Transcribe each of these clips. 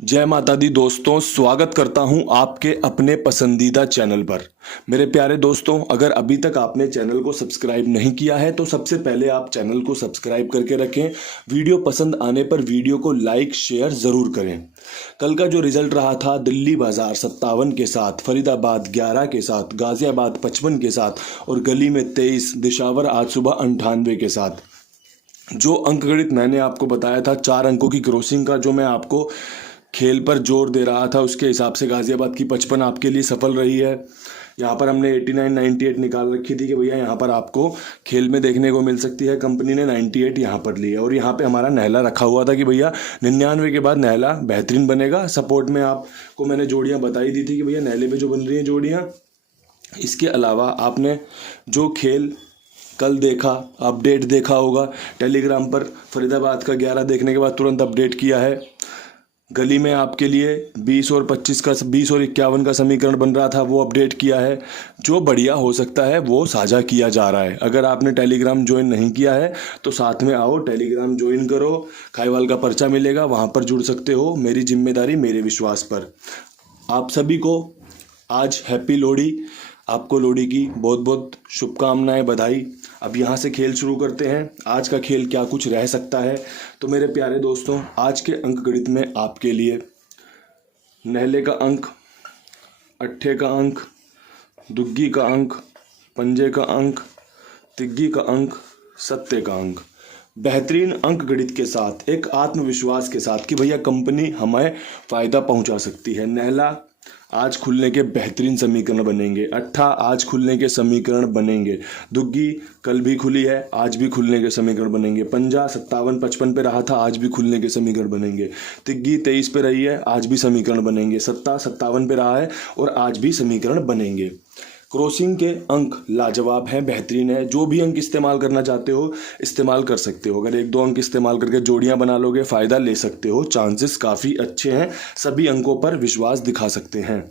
जय माता दी दोस्तों, स्वागत करता हूं आपके अपने पसंदीदा चैनल पर। मेरे प्यारे दोस्तों, अगर अभी तक आपने चैनल को सब्सक्राइब नहीं किया है तो सबसे पहले आप चैनल को सब्सक्राइब करके रखें। वीडियो पसंद आने पर वीडियो को लाइक शेयर ज़रूर करें। कल का जो रिजल्ट रहा था, दिल्ली बाजार 57 के साथ, फरीदाबाद 11 के साथ, गाजियाबाद 55 के साथ और गली में 23, दिशावर आज सुबह 98 के साथ। जो अंकगणित मैंने आपको बताया था 4 अंकों की क्रॉसिंग का, जो मैं आपको खेल पर जोर दे रहा था, उसके हिसाब से गाजियाबाद की 55 आपके लिए सफल रही है। यहाँ पर हमने 89 98 निकाल रखी थी कि भैया यहाँ पर आपको खेल में देखने को मिल सकती है। कंपनी ने 98 यहाँ पर ली है और यहाँ पे हमारा नहला रखा हुआ था कि भैया 99 के बाद नहला बेहतरीन बनेगा। सपोर्ट में आपको मैंने जोड़ियाँ बताई दी थी कि भैया नहले पे जो बन रही हैं जोड़ियाँ। इसके अलावा आपने जो खेल कल देखा, अपडेट देखा होगा टेलीग्राम पर, फरीदाबाद का 11 देखने के बाद तुरंत अपडेट किया है। गली में आपके लिए 20 और 25 का 20 और 51 का समीकरण बन रहा था, वो अपडेट किया है। जो बढ़िया हो सकता है वो साझा किया जा रहा है। अगर आपने टेलीग्राम ज्वाइन नहीं किया है तो साथ में आओ, टेलीग्राम ज्वाइन करो, खाईवाल का पर्चा मिलेगा, वहाँ पर जुड़ सकते हो। मेरी जिम्मेदारी मेरे विश्वास पर। आप सभी को आज हैप्पी लोहड़ी। आपको लोहड़ी की बहुत बहुत शुभकामनाएं, बधाई। अब यहाँ से खेल शुरू करते हैं। आज का खेल क्या कुछ रह सकता है। तो मेरे प्यारे दोस्तों, आज के अंक गणित में आपके लिए नहले का अंक, अट्ठे का अंक, दुग्गी का अंक, पंजे का अंक, तिग्गी का अंक, सत्ते का अंक, बेहतरीन अंक गणित के साथ, एक आत्मविश्वास के साथ कि भैया कंपनी हमें फ़ायदा पहुंचा सकती है। नहला आज खुलने के बेहतरीन समीकरण बनेंगे, अट्ठा आज खुलने के समीकरण बनेंगे, दुग्गी कल भी खुली है, आज भी खुलने के समीकरण बनेंगे, पंजा 57 55 पे रहा था, आज भी खुलने के समीकरण बनेंगे, तिग्गी 23 पे रही है, आज भी समीकरण बनेंगे, सत्ता 57 पे रहा है और आज भी समीकरण बनेंगे। क्रॉसिंग के अंक लाजवाब हैं, बेहतरीन है। जो भी अंक इस्तेमाल करना चाहते हो इस्तेमाल कर सकते हो। अगर 1-2 अंक इस्तेमाल करके जोड़ियां बना लोगे, फ़ायदा ले सकते हो। चांसेस काफ़ी अच्छे हैं, सभी अंकों पर विश्वास दिखा सकते हैं।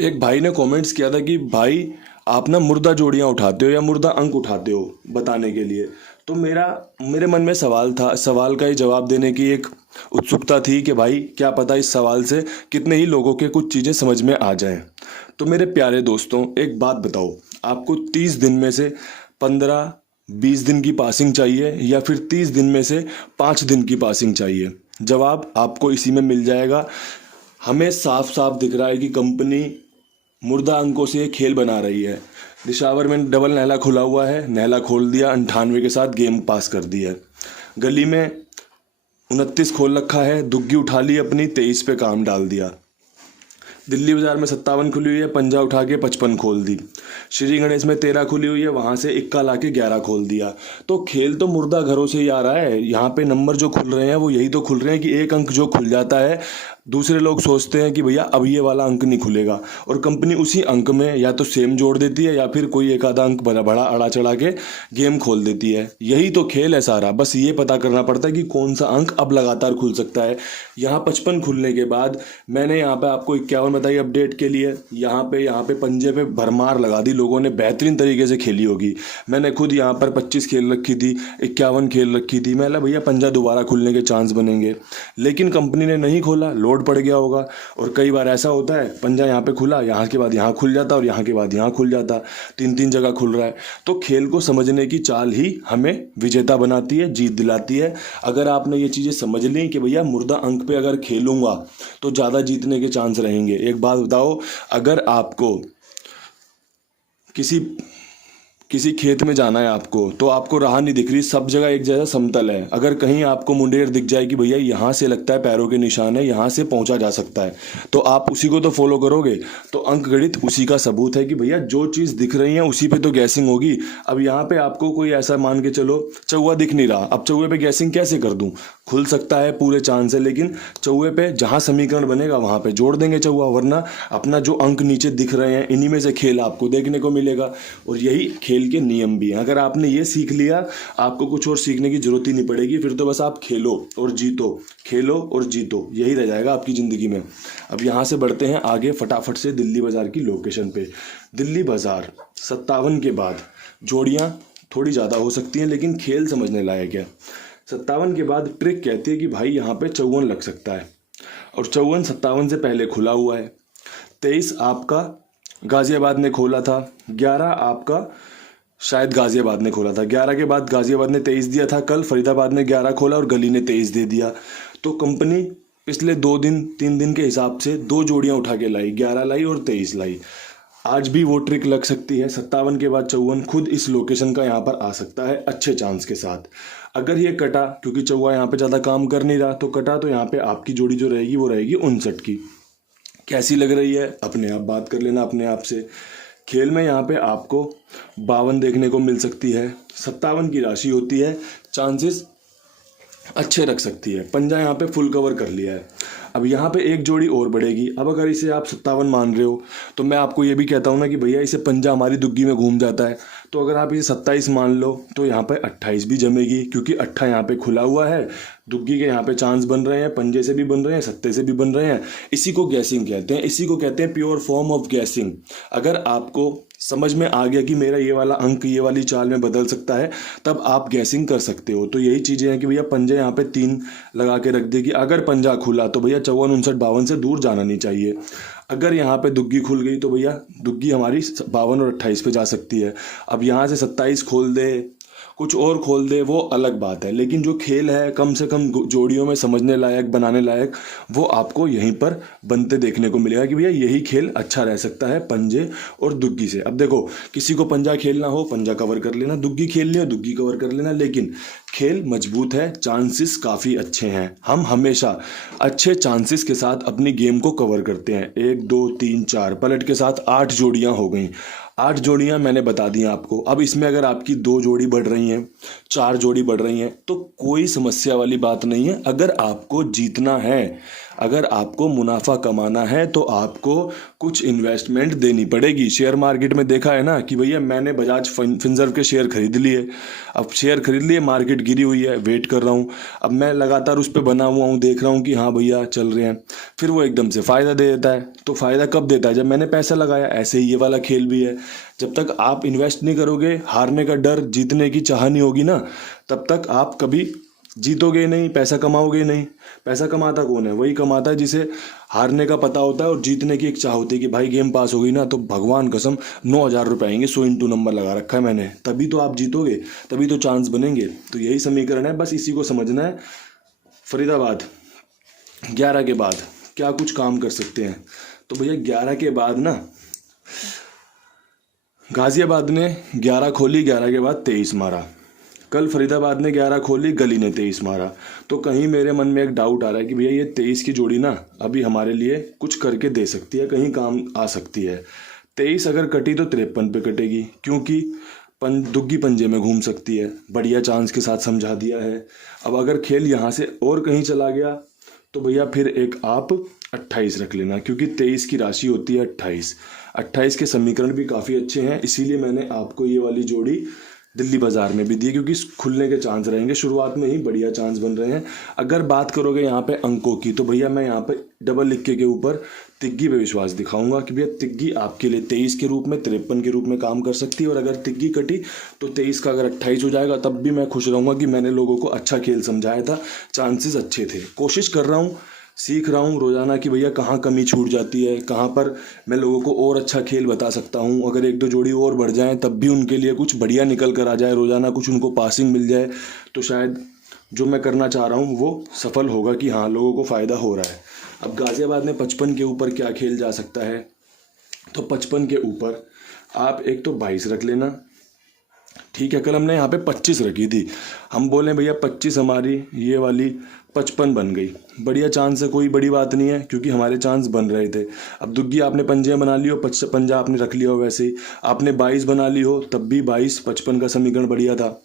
एक भाई ने कमेंट्स किया था कि भाई आप ना मुर्दा जोड़ियां उठाते हो या मुर्दा अंक उठाते हो बताने के लिए। तो मेरे मन में सवाल था, सवाल का ही जवाब देने की एक उत्सुकता थी कि भाई क्या पता इस सवाल से कितने ही लोगों के कुछ चीज़ें समझ में आ जाएं। तो मेरे प्यारे दोस्तों, एक बात बताओ, आपको 30 दिन में से 15-20 दिन की पासिंग चाहिए या फिर 30 दिन में से 5 दिन की पासिंग चाहिए? जवाब आपको इसी में मिल जाएगा। हमें साफ साफ दिख रहा है कि कंपनी मुर्दा अंकों से खेल बना रही है। दिशावर में डबल नहला खुला हुआ है, नहला खोल दिया, 98 के साथ गेम पास कर दिया। गली में 29 खोल रखा है, दुग्गी उठा ली अपनी, 23 पे काम डाल दिया। दिल्ली बाजार में 57 खुली हुई है, पंजा उठा के 55 खोल दी। श्री गणेश में 13 खुली हुई है, वहां से इक्का ला के 11 खोल दिया। तो खेल तो मुर्दा घरों से ही आ रहा है। यहाँ पे नंबर जो खुल रहे हैं वो यही तो खुल रहे हैं कि एक अंक जो खुल जाता है, दूसरे लोग सोचते हैं कि भैया अब ये वाला अंक नहीं खुलेगा, और कंपनी उसी अंक में या तो सेम जोड़ देती है या फिर कोई एक आधा अंक बड़ा बड़ा अड़ा चढ़ा के गेम खोल देती है। यही तो खेल है सारा। बस ये पता करना पड़ता है कि कौन सा अंक अब लगातार खुल सकता है। यहाँ 55 खुलने के बाद मैंने यहाँ पे आपको 51 बताई अपडेट के लिए। यहाँ पे पंजे पे भरमार लगा दी, लोगों ने बेहतरीन तरीके से खेली होगी। मैंने खुद यहाँ पर 25 खेल रखी थी, 51 खेल रखी थी। मैं भैया पंजा दोबारा खुलने के चांस बनेंगे, लेकिन कंपनी ने नहीं खोला, लोड पड़ गया होगा। और कई बार ऐसा होता है, पंजा यहाँ पे खुला, यहाँ के बाद यहाँ खुल जाता और यहाँ के बाद यहाँ खुल जाता, 3-3 जगह खुल रहा है। तो खेल को समझने की चाल ही हमें विजेता बनाती है, जीत दिलाती है। अगर आपने ये चीज़ें समझ ली कि भैया मुर्दा अंक पे अगर खेलूंगा तो ज़्यादा जीतने के चांस रहेंगे। एक बात बताओ, अगर आपको किसी खेत में जाना है आपको, तो आपको राह नहीं दिख रही, सब जगह एक जैसा समतल है। अगर कहीं आपको मुंडेर दिख जाए कि भैया यहाँ से लगता है पैरों के निशान है, यहाँ से पहुँचा जा सकता है, तो आप उसी को तो फॉलो करोगे। तो अंक गणित उसी का सबूत है कि भैया जो चीज़ दिख रही है उसी पे तो गैसिंग होगी। अब यहाँ पे आपको कोई ऐसा मान के चलो चौवा दिख नहीं रहा, अब चौवे पे गैसिंग कैसे कर दूँ? खुल सकता है, पूरे चांस है, लेकिन चौवे पे जहाँ समीकरण बनेगा वहाँ पे जोड़ देंगे चौवा, वरना अपना जो अंक नीचे दिख रहे हैं इन्हीं में से खेल आपको देखने को मिलेगा। और यही खेल के नियम भी हैं। अगर आपने ये सीख लिया, आपको कुछ और सीखने की जरूरत ही नहीं पड़ेगी। फिर तो बस आप खेलो और जीतो, खेलो और जीतो, यही रह जाएगा आपकी ज़िंदगी में। अब यहाँ से बढ़ते हैं आगे फटाफट से दिल्ली बाज़ार की लोकेशन पे। दिल्ली बाज़ार 57 के बाद जोड़ियाँ थोड़ी ज़्यादा हो सकती हैं, लेकिन खेल समझने लायक है। 57 के बाद ट्रिक कहती है कि भाई यहाँ पे 54 लग सकता है। और 54-57 से पहले खुला हुआ है। 23 आपका गाजियाबाद ने खोला था, 11 आपका शायद गाजियाबाद ने खोला था, 11 के बाद गाजियाबाद ने 23 दिया था, कल फरीदाबाद ने 11 खोला और गली ने 23 दे दिया। तो कंपनी पिछले 2-3 दिन के हिसाब से 2 जोड़ियां उठा के लाई, 11 लाई और 23 लाई। आज भी वो ट्रिक लग सकती है, 57 के बाद 54 खुद इस लोकेशन का यहाँ पर आ सकता है अच्छे चांस के साथ। अगर ये कटा, क्योंकि चौवा यहाँ पे ज़्यादा काम कर नहीं रहा, तो कटा तो यहाँ पे आपकी जोड़ी जो रहेगी वो रहेगी 59 की। कैसी लग रही है अपने आप बात कर लेना अपने आप से। खेल में यहाँ पे आपको 52 देखने को मिल सकती है, 57 की राशि होती है, चांसेस अच्छे रख सकती है। पंजा यहाँ पे फुल कवर कर लिया है। अब यहाँ पे एक जोड़ी और बढ़ेगी। अब अगर इसे आप 57 मान रहे हो तो मैं आपको ये भी कहता हूँ ना कि भैया इसे पंजा हमारी दुग्गी में घूम जाता है, तो अगर आप इसे 27 मान लो तो यहाँ पे 28 भी जमेगी, क्योंकि 8 यहाँ पे खुला हुआ है। दुग्गी के यहाँ पे चांस बन रहे हैं, पंजे से भी बन रहे हैं, सत्ते से भी बन रहे हैं। इसी को गैसिंग कहते हैं, इसी को कहते हैं प्योर फॉर्म ऑफ गैसिंग। अगर आपको समझ में आ गया कि मेरा ये वाला अंक ये वाली चाल में बदल सकता है, तब आप गैसिंग कर सकते हो। तो यही चीज़ें हैं कि भैया पंजे यहाँ पे 3 लगा के रख देगी। अगर पंजा खुला तो भैया 54, 59, 52 से दूर जाना नहीं चाहिए। अगर यहाँ पे दुग्गी खुल गई तो भैया दुग्गी हमारी 52 और 28 पे जा सकती है। अब यहाँ से 27 खोल दे, कुछ और खोल दे, वो अलग बात है। लेकिन जो खेल है कम से कम जोड़ियों में समझने लायक, बनाने लायक, वो आपको यहीं पर बनते देखने को मिलेगा कि भैया यही खेल अच्छा रह सकता है पंजे और दुग्गी से। अब देखो, किसी को पंजा खेलना हो पंजा कवर कर लेना, दुग्गी खेलनी हो दुग्गी कवर कर लेना, लेकिन खेल मजबूत है, चांसेस काफ़ी अच्छे हैं। हम हमेशा अच्छे चांसेस के साथ अपनी गेम को कवर करते हैं। 1 2 3 4 पलट के साथ 8 जोड़ियां हो गई। 8 जोड़ियां मैंने बता दी आपको। अब इसमें अगर आपकी 2 जोड़ी बढ़ रही हैं, 4 जोड़ी बढ़ रही हैं, तो कोई समस्या वाली बात नहीं है। अगर आपको जीतना है, अगर आपको मुनाफा कमाना है, तो आपको कुछ इन्वेस्टमेंट देनी पड़ेगी। शेयर मार्केट में देखा है ना कि भैया मैंने बजाज फिनसर्व के शेयर खरीद लिए। अब शेयर खरीद लिए, मार्केट गिरी हुई है, वेट कर रहा हूँ। अब मैं लगातार उस पर बना हुआ हूँ, देख रहा हूँ कि हाँ भैया चल रहे हैं, फिर वो एकदम से फ़ायदा दे देता है। तो फ़ायदा कब देता है? जब मैंने पैसा लगाया। ऐसे ही ये वाला खेल भी है। जब तक आप इन्वेस्ट नहीं करोगे, हारने का डर, जीतने की चाह नहीं होगी ना, तब तक आप कभी जीतोगे नहीं, पैसा कमाओगे नहीं। पैसा कमाता कौन है? वही कमाता है जिसे हारने का पता होता है और जीतने की एक चाह होती है कि भाई गेम पास हो गई ना तो भगवान कसम 9,000 रुपये आएंगे, 100 × नंबर लगा रखा है मैंने, तभी तो आप जीतोगे, तभी तो चांस बनेंगे। तो यही समीकरण है, बस इसी को समझना है। फरीदाबाद 11 के बाद क्या कुछ काम कर सकते हैं? तो भैया 11 के बाद ना गाजियाबाद ने 11 खोली, 11 के बाद 23 मारा। कल फरीदाबाद ने 11 खोली, गली ने 23 मारा। तो कहीं मेरे मन में एक डाउट आ रहा है कि भैया ये 23 की जोड़ी ना अभी हमारे लिए कुछ करके दे सकती है, कहीं काम आ सकती है। 23 अगर कटी तो 53 पे कटेगी, क्योंकि दुग्गी पंजे में घूम सकती है। बढ़िया चांस के साथ समझा दिया है। अब अगर खेल यहाँ से और कहीं चला गया तो भैया फिर एक आप 28 रख लेना, क्योंकि 23 की राशि होती है 28। 28 के समीकरण भी काफ़ी अच्छे हैं, इसीलिए मैंने आपको ये वाली जोड़ी दिल्ली बाजार में भी दी, क्योंकि खुलने के चांस रहेंगे। शुरुआत में ही बढ़िया चांस बन रहे हैं। अगर बात करोगे यहाँ पे अंकों की, तो भैया मैं यहाँ पे डबल लिख के ऊपर तिग्गी पे विश्वास दिखाऊंगा कि भैया तिग्गी आपके लिए 23 के रूप में, 53 के रूप में काम कर सकती है। और अगर तिग्गी कटी तो 23 का अगर 28 हो जाएगा, तब भी मैं खुश रहूँगा कि मैंने लोगों को अच्छा खेल समझाया था, चांसेस अच्छे थे। कोशिश कर रहा हूँ, सीख रहा हूँ रोज़ाना कि भैया कहाँ कमी छूट जाती है, कहाँ पर मैं लोगों को और अच्छा खेल बता सकता हूँ। अगर 1-2 जोड़ी और बढ़ जाएं तब भी उनके लिए कुछ बढ़िया निकल कर आ जाए, रोज़ाना कुछ उनको पासिंग मिल जाए, तो शायद जो मैं करना चाह रहा हूँ वो सफल होगा कि हाँ लोगों को फ़ायदा हो रहा है। अब गाज़ियाबाद में 55 के ऊपर क्या खेल जा सकता है? तो 55 के ऊपर आप एक तो 22 रख लेना, ठीक है। कल हमने यहाँ पे 25 रखी थी, हम बोले भैया 25 हमारी ये वाली 55 बन गई। बढ़िया चांस है, कोई बड़ी बात नहीं है, क्योंकि हमारे चांस बन रहे थे। अब दुग्गी आपने पंजे बना ली हो, पंजा आपने रख लिया हो, वैसे ही आपने 22 बना ली हो, तब भी 22 55 का समीकरण बढ़िया था।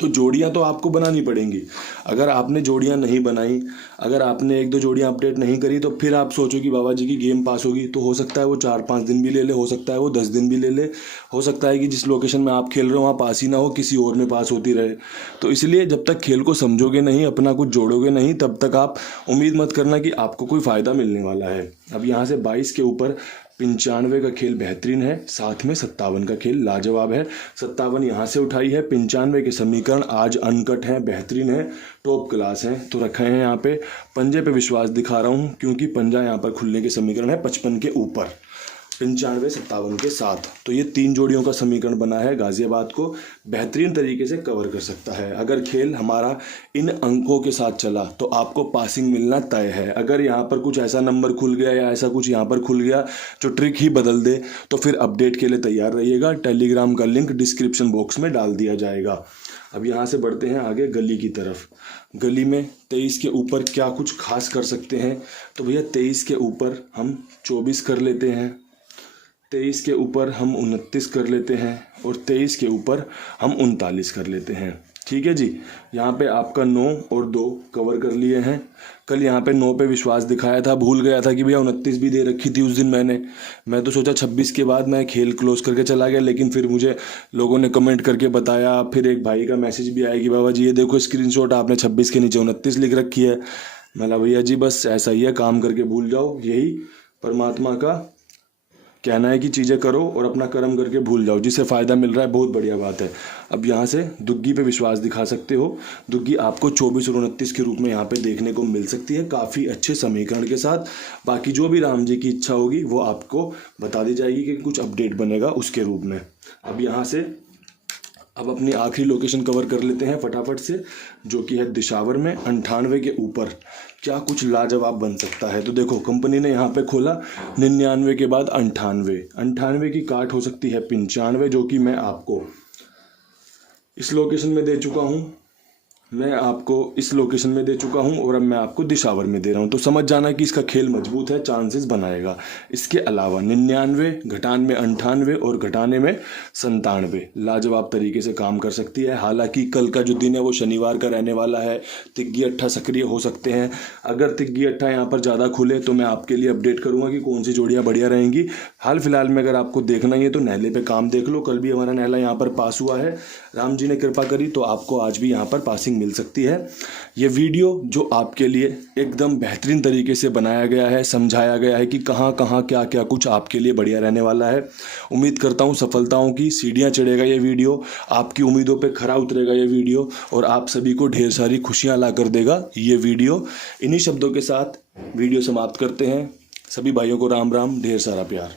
तो जोड़ियां तो आपको बनानी पड़ेंगी। अगर आपने जोड़ियां नहीं बनाई, अगर आपने 1-2 जोड़ियां अपडेट नहीं करी, तो फिर आप सोचो कि बाबा जी की गेम पास होगी, तो हो सकता है वो 4-5 दिन भी ले ले, हो सकता है वो 10 दिन भी ले ले, हो सकता है कि जिस लोकेशन में आप खेल रहे हो वहाँ पास ही ना हो, किसी और में पास होती रहे। तो इसलिए जब तक खेल को समझोगे नहीं, अपना कुछ जोड़ोगे नहीं, तब तक आप उम्मीद मत करना कि आपको कोई फ़ायदा मिलने वाला है। अब यहाँ से 22 के ऊपर 95 का खेल बेहतरीन है, साथ में 57 का खेल लाजवाब है। 57 यहाँ से उठाई है, 95 के समीकरण आज अनकट हैं, बेहतरीन है, टॉप क्लास हैं, तो रखे हैं यहाँ पे। पंजे पे विश्वास दिखा रहा हूँ क्योंकि पंजा यहाँ पर खुलने के समीकरण है 55 के ऊपर, 95 57 के साथ। तो ये 3 जोड़ियों का समीकरण बना है, गाजियाबाद को बेहतरीन तरीके से कवर कर सकता है। अगर खेल हमारा इन अंकों के साथ चला तो आपको पासिंग मिलना तय है। अगर यहाँ पर कुछ ऐसा नंबर खुल गया या ऐसा कुछ यहाँ पर खुल गया जो ट्रिक ही बदल दे तो फिर अपडेट के लिए तैयार रहिएगा। टेलीग्राम का लिंक डिस्क्रिप्शन बॉक्स में डाल दिया जाएगा। अब यहाँ से बढ़ते हैं आगे गली की तरफ। गली में 23 के ऊपर क्या कुछ खास कर सकते हैं, तो भैया 23 के ऊपर हम 24 कर लेते हैं, 23 के ऊपर हम 29 कर लेते हैं और 23 के ऊपर हम 39 कर लेते हैं। ठीक है जी, यहाँ पे आपका 9 और 2 कवर कर लिए हैं। कल यहाँ पे 9 पे विश्वास दिखाया था, भूल गया था कि भैया 29 भी दे रखी थी उस दिन मैं तो सोचा 26 के बाद मैं खेल क्लोज करके चला गया, लेकिन फिर मुझे लोगों ने कमेंट करके बताया, फिर एक भाई का मैसेज भी आया कि बाबा जी ये देखो स्क्रीनशॉट आपने 26 के नीचे 29 लिख रखी है। मैं भैया जी बस ऐसा ही है, काम करके भूल जाओ, यही परमात्मा का कहना है कि चीज़ें करो और अपना कर्म करके भूल जाओ, जिससे फ़ायदा मिल रहा है बहुत बढ़िया बात है। अब यहाँ से दुग्गी पे विश्वास दिखा सकते हो, दुग्गी आपको 24 और 29 के रूप में यहाँ पे देखने को मिल सकती है, काफ़ी अच्छे समीकरण के साथ। बाकी जो भी राम जी की इच्छा होगी वो आपको बता दी जाएगी कि कुछ अपडेट बनेगा उसके रूप में। अब यहाँ से अब अपनी आखिरी लोकेशन कवर कर लेते हैं फटाफट से, जो कि है दिशावर में 98 के ऊपर क्या कुछ लाजवाब बन सकता है। तो देखो कंपनी ने यहाँ पे खोला 99 के बाद 98 की काट हो सकती है 95, जो कि मैं आपको इस लोकेशन में दे चुका हूँ, और अब मैं आपको दिशावर में दे रहा हूँ। तो समझ जाना कि इसका खेल मजबूत है, चांसेस बनाएगा। इसके अलावा 99, घटाने में 98 और घटाने में 97 लाजवाब तरीके से काम कर सकती है। हालांकि कल का जो दिन है वो शनिवार का रहने वाला है, तिग्गी अट्ठा सक्रिय हो सकते हैं। अगर तिग्गी अट्ठा यहाँ पर ज़्यादा खुले तो मैं आपके लिए अपडेट करूँगा कि कौन सी जोड़ियाँ बढ़िया रहेंगी। हाल फिलहाल में अगर आपको देखना ही है तो नहले पर काम देख लो, कल भी हमारा नहला यहाँ पर पास हुआ है, राम जी ने कृपा करी तो आपको आज भी यहाँ पर पासिंग मिल सकती है। ये वीडियो जो आपके लिए एकदम बेहतरीन तरीके से बनाया गया है, समझाया गया है कि कहाँ कहाँ क्या क्या कुछ आपके लिए बढ़िया रहने वाला है। उम्मीद करता हूँ सफलताओं की सीढ़ियाँ चढ़ेगा ये वीडियो, आपकी उम्मीदों पे खरा उतरेगा ये वीडियो और आप सभी को ढेर सारी खुशियाँ ला कर देगा ये वीडियो। इन्हीं शब्दों के साथ वीडियो समाप्त करते हैं। सभी भाइयों को राम राम, ढेर सारा प्यार।